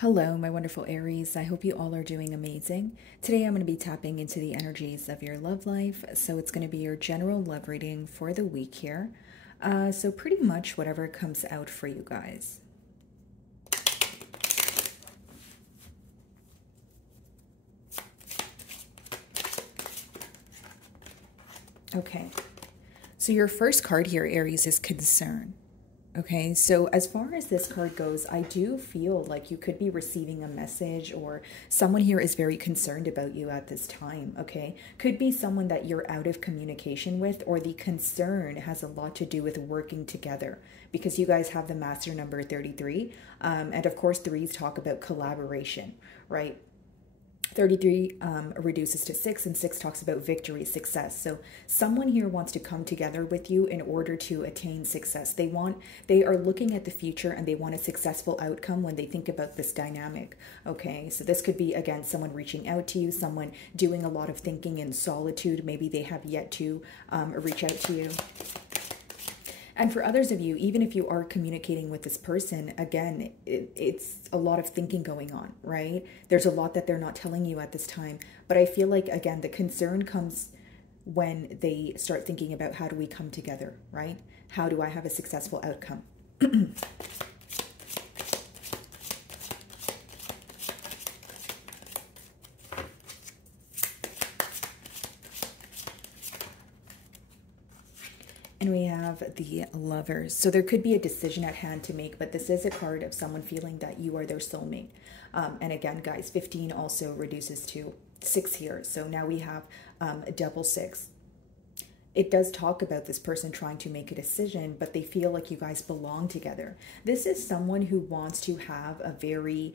Hello, my wonderful Aries. I hope you all are doing amazing. Today I'm going to be tapping into the energies of your love life. So it's going to be your general love reading for the week here. So pretty much whatever comes out for you guys. Okay. So your first card here, Aries, is concern. Okay, so as far as this card goes, I do feel like you could be receiving a message or someone here is very concerned about you at this time, okay? Could be someone that you're out of communication with, or the concern has a lot to do with working together because you guys have the master number 33. And of course, threes talk about collaboration, right? 33 reduces to 6, and 6 talks about victory, success. So someone here wants to come together with you in order to attain success. They are looking at the future and they want a successful outcome when they think about this dynamic. Okay, so this could be, again, someone reaching out to you, someone doing a lot of thinking in solitude. Maybe they have yet to reach out to you. And for others of you, even if you are communicating with this person, again, it's a lot of thinking going on, right? There's a lot that they're not telling you at this time. But I feel like, again, the concern comes when they start thinking about how do we come together, right? How do I have a successful outcome? And we have the Lovers. So there could be a decision at hand to make, but this is a card of someone feeling that you are their soulmate. And again, guys, 15 also reduces to 6 here. So now we have a double 6. It does talk about this person trying to make a decision, but they feel like you guys belong together. This is someone who wants to have a very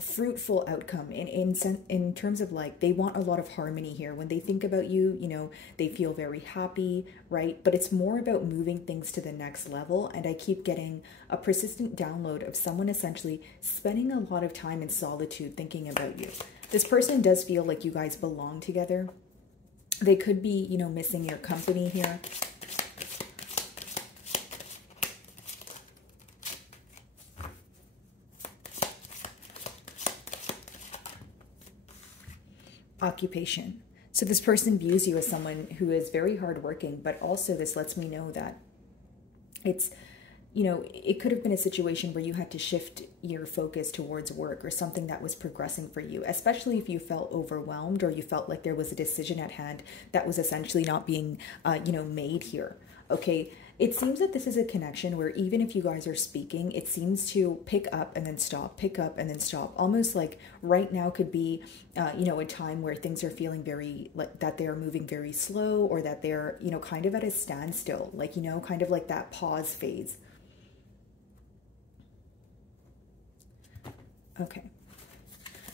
fruitful outcome in terms of, like, they want a lot of harmony here. When they think about you, you know, they feel very happy, right? But it's more about moving things to the next level. And I keep getting a persistent download of someone essentially spending a lot of time in solitude thinking about you. This person does feel like you guys belong together. They could be, you know, missing your company here. Occupation. So this person views you as someone who is very hardworking, but also this lets me know that it's, you know, it could have been a situation where you had to shift your focus towards work or something that was progressing for you, especially if you felt overwhelmed or you felt like there was a decision at hand that was essentially not being, you know, made here. Okay. It seems that this is a connection where even if you guys are speaking, it seems to pick up and then stop, pick up and then stop. Almost like right now could be, you know, a time where things are feeling very, like, that they're moving very slow, or that they're, you know, kind of at a standstill, like, you know, kind of like that pause phase. Okay.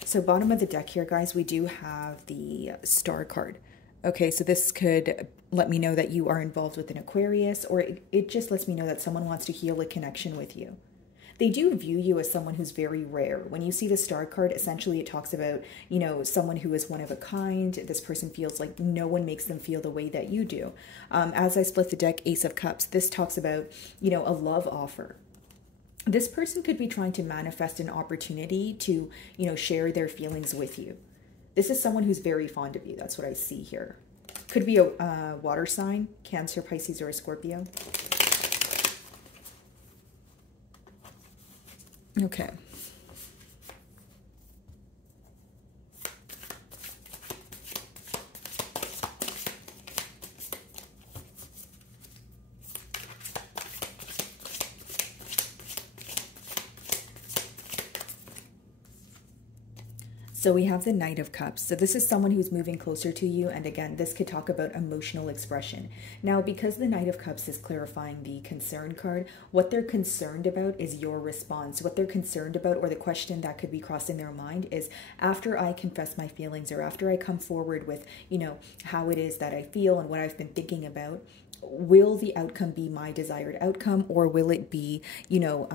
So bottom of the deck here, guys, we do have the Star card. Okay, so this could let me know that you are involved with an Aquarius, or it just lets me know that someone wants to heal a connection with you. They do view you as someone who's very rare. When you see the Star card, essentially it talks about, you know, someone who is one of a kind. This person feels like no one makes them feel the way that you do. As I split the deck, Ace of Cups, this talks about, you know, a love offer. This person could be trying to manifest an opportunity to, you know, share their feelings with you. This is someone who's very fond of you. That's what I see here. Could be a water sign, Cancer, Pisces, or a Scorpio. Okay. So we have the Knight of Cups. So this is someone who's moving closer to you. And again, this could talk about emotional expression. Now, because the Knight of Cups is clarifying the concern card, what they're concerned about is your response. What they're concerned about, or the question that could be crossing their mind, is after I confess my feelings, or after I come forward with, you know, how it is that I feel and what I've been thinking about, will the outcome be my desired outcome, or will it be, you know,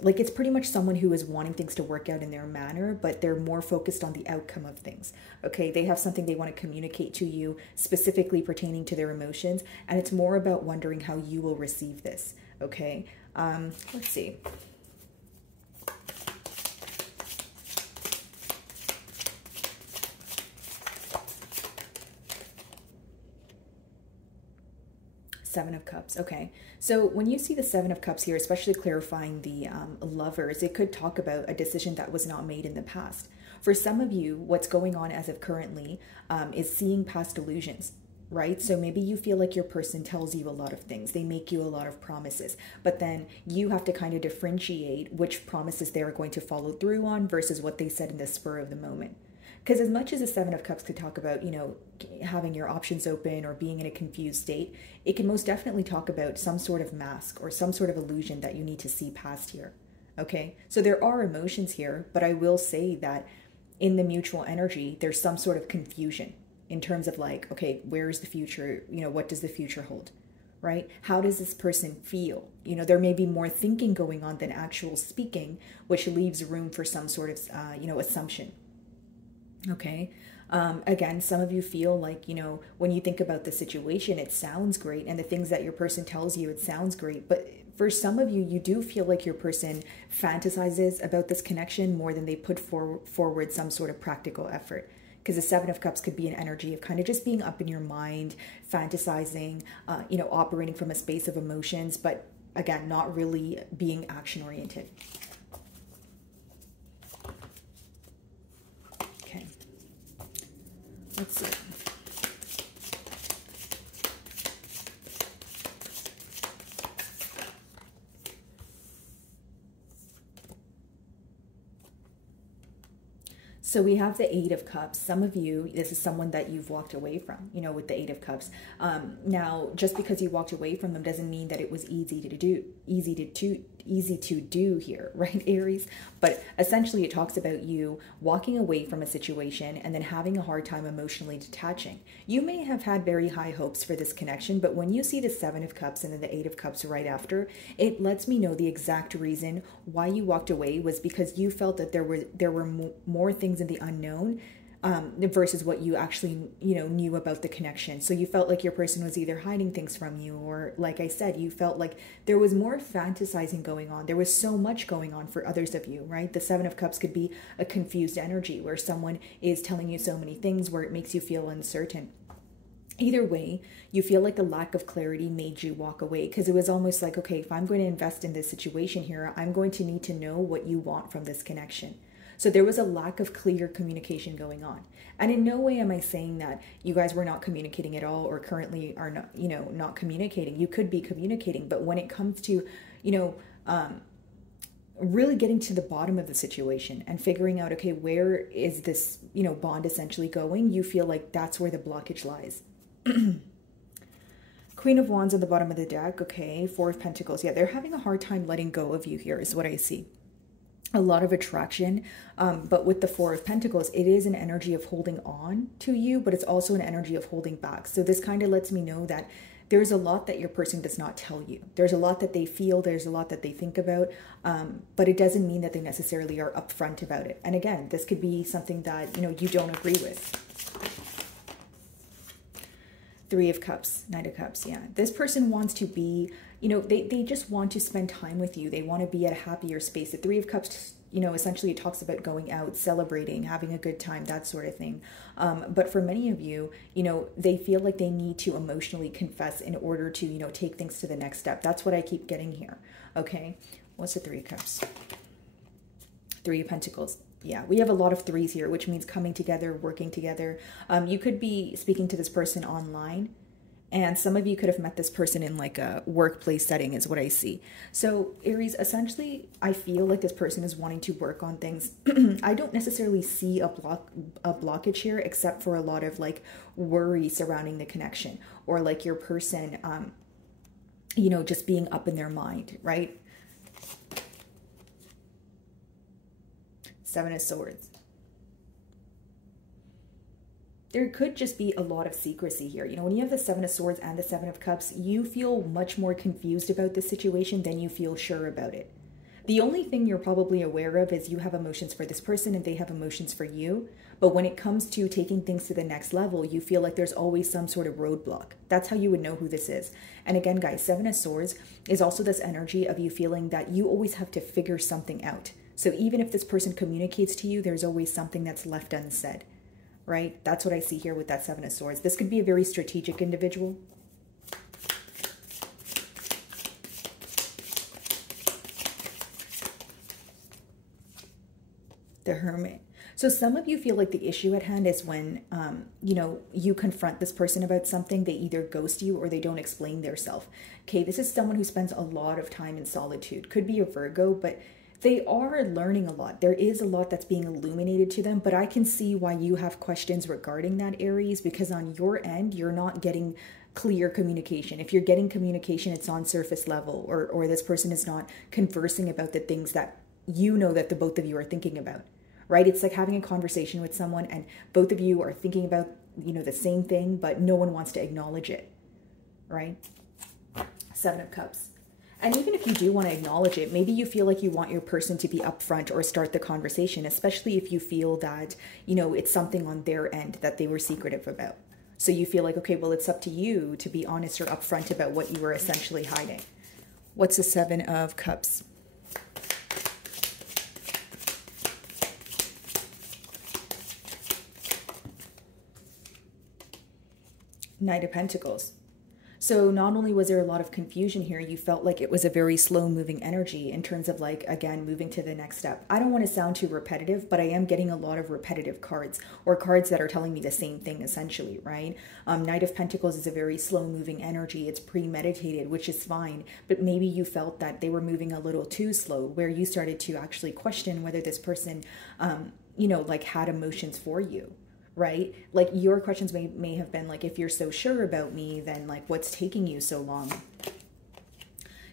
like, it's pretty much someone who is wanting things to work out in their manner, but they're more focused on the outcome of things. Okay, they have something they want to communicate to you specifically pertaining to their emotions, and it's more about wondering how you will receive this. Okay, let's see. Seven of Cups. Okay. So when you see the Seven of Cups here, especially clarifying the lovers, it could talk about a decision that was not made in the past. For some of you, what's going on as of currently is seeing past illusions, right? So maybe you feel like your person tells you a lot of things. They make you a lot of promises, but then you have to kind of differentiate which promises they're going to follow through on versus what they said in the spur of the moment. Because as much as the Seven of Cups could talk about, you know, having your options open or being in a confused state, it can most definitely talk about some sort of mask or some sort of illusion that you need to see past here. Okay, so there are emotions here, but I will say that in the mutual energy, there's some sort of confusion in terms of like, okay, where is the future? You know, what does the future hold? Right? How does this person feel? You know, there may be more thinking going on than actual speaking, which leaves room for some sort of, you know, assumption. Okay. Again, some of you feel like, you know, when you think about the situation, it sounds great. And the things that your person tells you, it sounds great. But for some of you, you do feel like your person fantasizes about this connection more than they put forward some sort of practical effort. Because the Seven of Cups could be an energy of kind of just being up in your mind, fantasizing, you know, operating from a space of emotions, but again, not really being action oriented. Okay. Let's see. So we have the Eight of Cups. Some of you, this is someone that you've walked away from, you know, with the Eight of Cups. Now, just because you walked away from them doesn't mean that it was easy to do here, right, Aries? But essentially it talks about you walking away from a situation and then having a hard time emotionally detaching. You may have had very high hopes for this connection, but when you see the Seven of Cups and then the Eight of Cups right after, it lets me know the exact reason why you walked away was because you felt that there were more things in the unknown versus what you actually, you know, knew about the connection. So you felt like your person was either hiding things from you, or like I said, you felt like there was more fantasizing going on. There was so much going on for others of you, right? The Seven of Cups could be a confused energy where someone is telling you so many things where it makes you feel uncertain. Either way, you feel like the lack of clarity made you walk away, because it was almost like, okay, if I'm going to invest in this situation here, I'm going to need to know what you want from this connection. So there was a lack of clear communication going on. And in no way am I saying that you guys were not communicating at all or currently are not, you know, not communicating. You could be communicating, but when it comes to, you know, really getting to the bottom of the situation and figuring out, okay, where is this, you know, bond essentially going? You feel like that's where the blockage lies. Queen of Wands on the bottom of the deck. Okay. Four of Pentacles. Yeah, they're having a hard time letting go of you here is what I see. A lot of attraction, but with the Four of Pentacles, it is an energy of holding on to you, but it's also an energy of holding back. So this kind of lets me know that there's a lot that your person does not tell you. There's a lot that they feel, there's a lot that they think about, but it doesn't mean that they necessarily are upfront about it. And again, this could be something that, you know, you don't agree with. Three of Cups, Knight of Cups. Yeah, this person wants to be, you know, they just want to spend time with you. They want to be at a happier space. The Three of Cups, you know, essentially it talks about going out, celebrating, having a good time, that sort of thing. But for many of you, you know, they feel like they need to emotionally confess in order to, you know, take things to the next step. That's what I keep getting here. Okay, what's the Three of Cups? Three of Pentacles. Yeah, we have a lot of threes here, which means coming together, working together. You could be speaking to this person online, and some of you could have met this person in like a workplace setting is what I see. So Aries, essentially, I feel like this person is wanting to work on things. I don't necessarily see a blockage here, except for a lot of like worry surrounding the connection, or like your person, you know, just being up in their mind, right? Seven of Swords. There could just be a lot of secrecy here. You know, when you have the Seven of Swords and the Seven of Cups, you feel much more confused about this situation than you feel sure about it. The only thing you're probably aware of is you have emotions for this person and they have emotions for you. But when it comes to taking things to the next level, you feel like there's always some sort of roadblock. That's how you would know who this is. And again, guys, Seven of Swords is also this energy of you feeling that you always have to figure something out. So even if this person communicates to you, there's always something that's left unsaid, right? That's what I see here with that Seven of Swords. This could be a very strategic individual. The Hermit. So some of you feel like the issue at hand is when, you know, you confront this person about something, they either ghost you or they don't explain their self. Okay, this is someone who spends a lot of time in solitude. Could be a Virgo, but they are learning a lot. There is a lot that's being illuminated to them, but I can see why you have questions regarding that, Aries, because on your end, you're not getting clear communication. If you're getting communication, it's on surface level, or this person is not conversing about the things that you know that the both of you are thinking about, right? It's like having a conversation with someone and both of you are thinking about, you know, the same thing, but no one wants to acknowledge it, right? Seven of Cups. And even if you do want to acknowledge it, maybe you feel like you want your person to be upfront or start the conversation, especially if you feel that, you know, it's something on their end that they were secretive about. So you feel like, okay, well, it's up to you to be honest or upfront about what you were essentially hiding. What's the Seven of Cups? Knight of Pentacles. So not only was there a lot of confusion here, you felt like it was a very slow moving energy in terms of like, again, moving to the next step. I don't want to sound too repetitive, but I am getting a lot of repetitive cards or cards that are telling me the same thing essentially, right? Knight of Pentacles is a very slow moving energy. It's premeditated, which is fine. But maybe you felt that they were moving a little too slow, where you started to actually question whether this person, you know, like had emotions for you. Right? Like your questions may have been like, if you're so sure about me, then like what's taking you so long?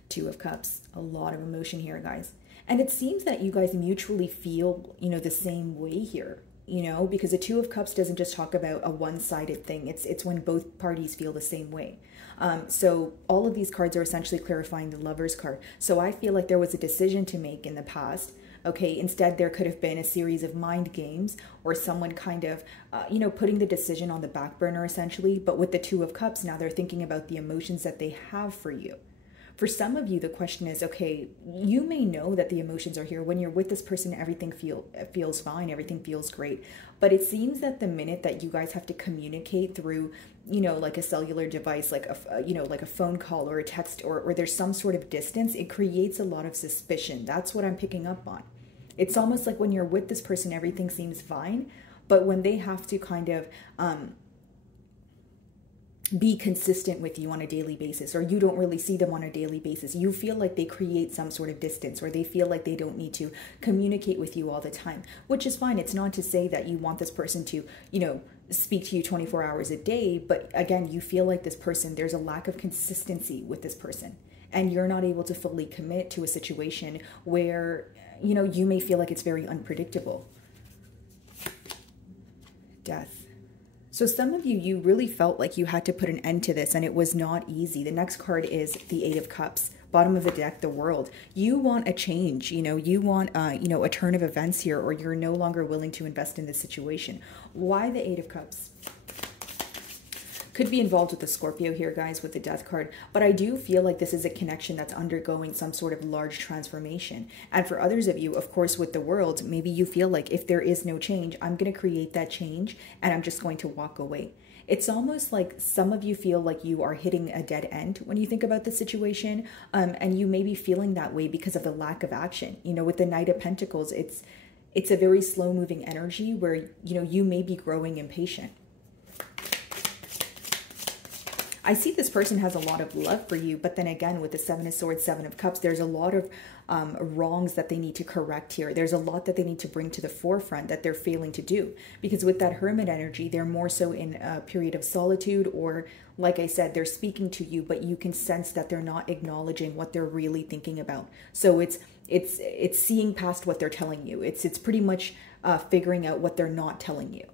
Two of Cups. A lot of emotion here, guys. And it seems that you guys mutually feel, you know, the same way here, you know, because the Two of Cups doesn't just talk about a one-sided thing. It's when both parties feel the same way. So all of these cards are essentially clarifying the Lover's card. So I feel like there was a decision to make in the past. Okay, instead there could have been a series of mind games or someone kind of, you know, putting the decision on the back burner essentially. But with the Two of Cups, now they're thinking about the emotions that they have for you. For some of you, the question is, okay, you may know that the emotions are here. When you're with this person, everything feels fine, everything feels great. But it seems that the minute that you guys have to communicate through, you know, like a cellular device, like a, you know, like a phone call or a text, or there's some sort of distance, it creates a lot of suspicion. That's what I'm picking up on. It's almost like when you're with this person, everything seems fine. But when they have to kind of, be consistent with you on a daily basis, or you don't really see them on a daily basis, you feel like they create some sort of distance, or they feel like they don't need to communicate with you all the time, which is fine. It's not to say that you want this person to, you know, speak to you 24 hours a day, but again, you feel like this person, there's a lack of consistency with this person, and you're not able to fully commit to a situation where, you know, you may feel like it's very unpredictable. Death. So some of you, you really felt like you had to put an end to this, and it was not easy. The next card is the Eight of Cups. Bottom of the deck, the World. You want a change, you know, you want, you know, a turn of events here, or you're no longer willing to invest in this situation. Why the Eight of Cups? Could be involved with the Scorpio here, guys, with the Death card, but I do feel like this is a connection that's undergoing some sort of large transformation. And for others of you, of course, with the World, maybe you feel like if there is no change, I'm going to create that change and I'm just going to walk away. It's almost like some of you feel like you are hitting a dead end when you think about the situation, and you may be feeling that way because of the lack of action. You know, with the Knight of Pentacles, it's a very slow moving energy where, you know, you may be growing impatient. I see this person has a lot of love for you, but then again, with the Seven of Swords, Seven of Cups, there's a lot of wrongs that they need to correct here. There's a lot that they need to bring to the forefront that they're failing to do. Because with that Hermit energy, they're more so in a period of solitude, or like I said, they're speaking to you, but you can sense that they're not acknowledging what they're really thinking about. So it's seeing past what they're telling you. It's pretty much figuring out what they're not telling you,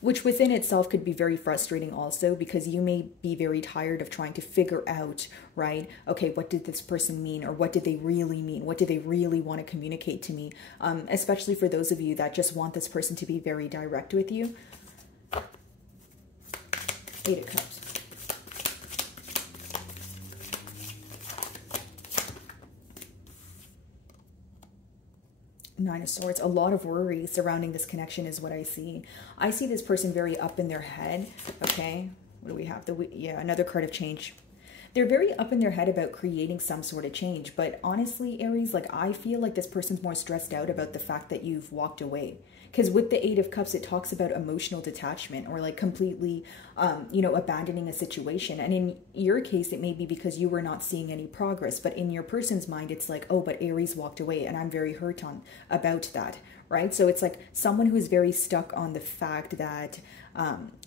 which within itself could be very frustrating also, because you may be very tired of trying to figure out, right, okay, what did this person mean, or what did they really mean? What did they really want to communicate to me? Especially for those of you that just want this person to be very direct with you. Eight of Cups. Nine of Swords. A lot of worry surrounding this connection is what I see. I see this person very up in their head. Okay, what do we have? Yeah, another card of change. they're very up in their head about creating some sort of change. But honestly, Aries, like I feel like this person's more stressed out about the fact that you've walked away. Because with the Eight of Cups, it talks about emotional detachment or like completely, abandoning a situation. And in your case, it may be because you were not seeing any progress. But in your person's mind, it's like, oh, but Aries walked away and I'm very hurt about that, right? So it's like someone who is very stuck on the fact that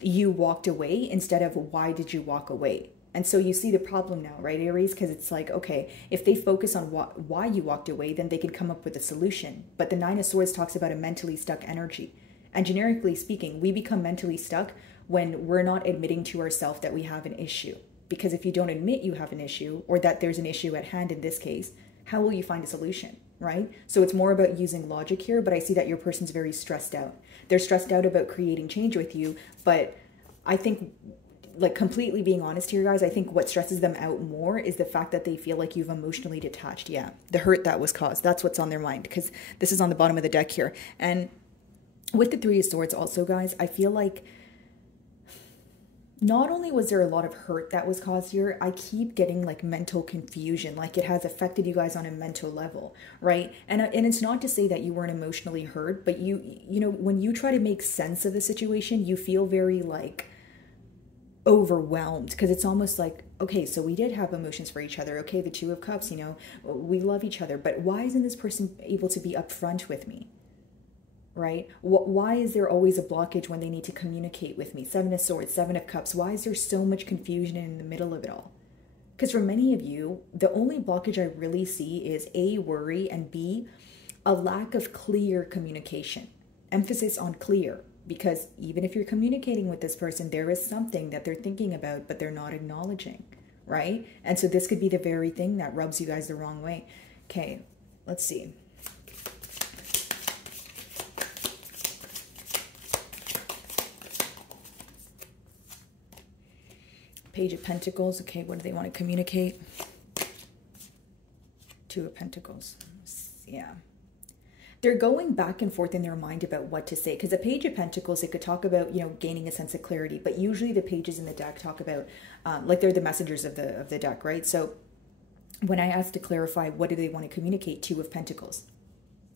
you walked away instead of why did you walk away? And so you see the problem now, right, Aries? Because it's like, okay, if they focus on why you walked away, then they can come up with a solution. But the Nine of Swords talks about a mentally stuck energy. And generically speaking, we become mentally stuck when we're not admitting to ourselves that we have an issue. Because if you don't admit you have an issue, or that there's an issue at hand in this case, how will you find a solution, right? So it's more about using logic here, but I see that your person's very stressed out. They're stressed out about creating change with you, but I think, like completely being honest here, guys, I think what stresses them out more is the fact that they feel like you've emotionally detached. Yeah, the hurt that was caused. That's what's on their mind, because this is on the bottom of the deck here. And with the Three of Swords also, guys, I feel like not only was there a lot of hurt that was caused here, I keep getting like mental confusion, like it has affected you guys on a mental level, right? And it's not to say that you weren't emotionally hurt, but you know, when you try to make sense of the situation, you feel very like overwhelmed, because it's almost like, okay, so we did have emotions for each other. Okay, the Two of Cups, you know, we love each other, but why isn't this person able to be upfront with me? Right? Why is there always a blockage when they need to communicate with me? Seven of Swords, Seven of Cups. Why is there so much confusion in the middle of it all? Because for many of you, the only blockage I really see is A, worry, and B, a lack of clear communication. Emphasis on clear. Because even if you're communicating with this person, there is something that they're thinking about, but they're not acknowledging, right? And so this could be the very thing that rubs you guys the wrong way. Okay, let's see. Page of Pentacles. Okay, what do they want to communicate? Two of Pentacles. Yeah. They're going back and forth in their mind about what to say. Because the Page of Pentacles, it could talk about, you know, gaining a sense of clarity. But usually the pages in the deck talk about, like they're the messengers of the deck, right? So when I ask to clarify, what do they want to communicate? Two of Pentacles.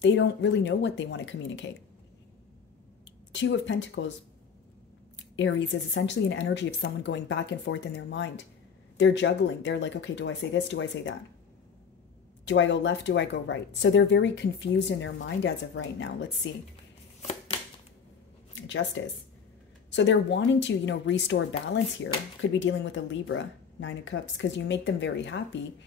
They don't really know what they want to communicate. Two of Pentacles, Aries, is essentially an energy of someone going back and forth in their mind. They're juggling. They're like, okay, do I say this? Do I say that? Do I go left? Do I go right? So they're very confused in their mind as of right now. Let's see. Justice. So they're wanting to, you know, restore balance here. Could be dealing with a Libra, Nine of Cups, because you make them very happy.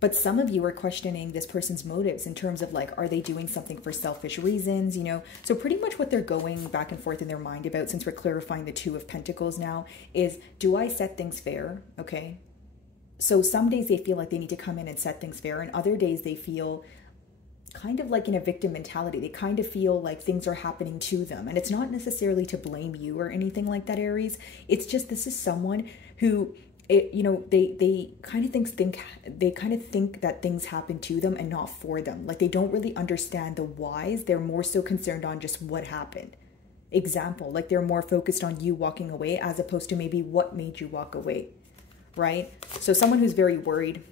But some of you are questioning this person's motives in terms of like, are they doing something for selfish reasons, you know? So pretty much what they're going back and forth in their mind about, since we're clarifying the Two of Pentacles now, is do I set things fair? Okay. So some days they feel like they need to come in and set things fair, and other days they feel kind of like in a victim mentality. They kind of feel like things are happening to them. And it's not necessarily to blame you or anything like that, Aries. It's just this is someone who, they kind of think that things happen to them and not for them. Like they don't really understand the whys. They're more so concerned on just what happened. Example, like they're more focused on you walking away as opposed to maybe what made you walk away. Right? So someone who's very worried.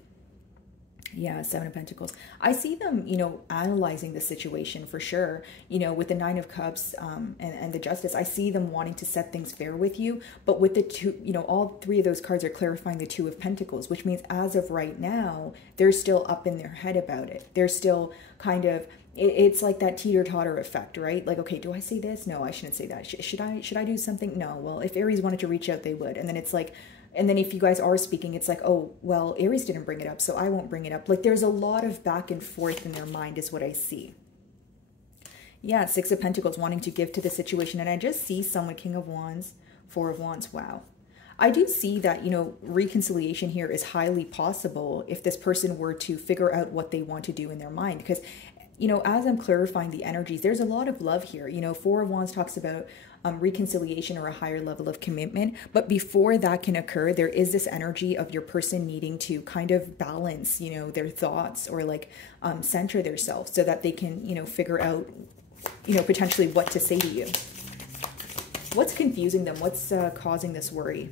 Yeah, Seven of Pentacles. I see them, you know, analyzing the situation for sure. You know, with the Nine of Cups and the Justice, I see them wanting to set things fair with you. But with the two, you know, all three of those cards are clarifying the Two of Pentacles, which means as of right now, they're still up in their head about it. They're still kind of, it's like that teeter-totter effect, right? Like, okay, do I say this? No, I shouldn't say that. Should I do something? No. Well, if Aries wanted to reach out, they would. And then it's like, and then if you guys are speaking, it's like, oh, well, Aries didn't bring it up, so I won't bring it up. Like there's a lot of back and forth in their mind is what I see. Yeah, Six of Pentacles, wanting to give to the situation. And I just see someone, King of Wands, Four of Wands. Wow. I do see that, you know, reconciliation here is highly possible if this person were to figure out what they want to do in their mind. Because, you know, as I'm clarifying the energies, there's a lot of love here. You know, Four of Wands talks about reconciliation or a higher level of commitment. But before that can occur, there is this energy of your person needing to kind of balance, you know, their thoughts or like center themselves so that they can, you know, figure out, you know, potentially what to say to you. What's confusing them? What's causing this worry?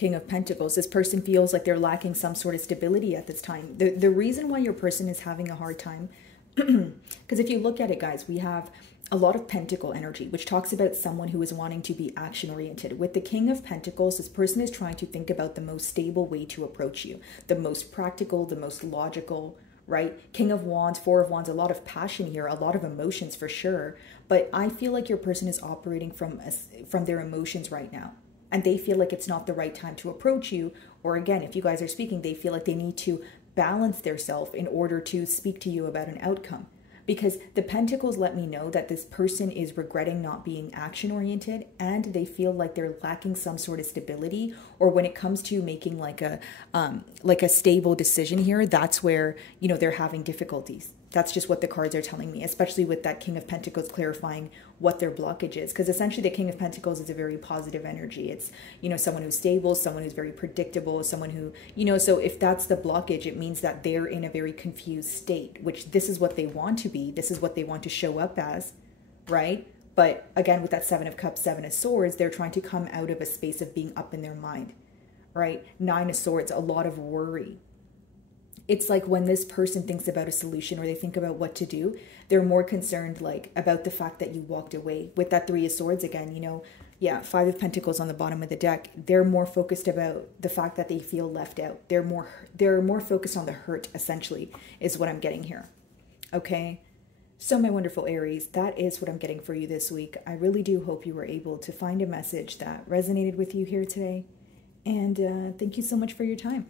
King of Pentacles. This person feels like they're lacking some sort of stability at this time. The reason why your person is having a hard time, because if you look at it, guys, we have a lot of Pentacle energy, which talks about someone who is wanting to be action-oriented. With the King of Pentacles, this person is trying to think about the most stable way to approach you, the most practical, the most logical, right? King of Wands, Four of Wands, a lot of passion here, a lot of emotions for sure. But I feel like your person is operating from their emotions right now. And they feel like it's not the right time to approach you. Or again, if you guys are speaking, they feel like they need to balance their self in order to speak to you about an outcome. Because the Pentacles let me know that this person is regretting not being action-oriented, and they feel like they're lacking some sort of stability, or when it comes to making like a stable decision here, that's where, you know, they're having difficulties. That's just what the cards are telling me, especially with that King of Pentacles clarifying what their blockage is. Because essentially the King of Pentacles is a very positive energy. It's, you know, someone who's stable, someone who's very predictable, someone who, you know, so if that's the blockage, it means that they're in a very confused state, which this is what they want to be. This is what they want to show up as, right? But again, with that Seven of Cups, Seven of Swords, they're trying to come out of a space of being up in their mind, right? Nine of Swords, a lot of worry. It's like when this person thinks about a solution or they think about what to do, they're more concerned like about the fact that you walked away. With that Three of Swords again, you know, yeah, Five of Pentacles on the bottom of the deck, they're more focused about the fact that they feel left out. They're more focused on the hurt, essentially, is what I'm getting here. Okay? So my wonderful Aries, that is what I'm getting for you this week. I really do hope you were able to find a message that resonated with you here today. And thank you so much for your time.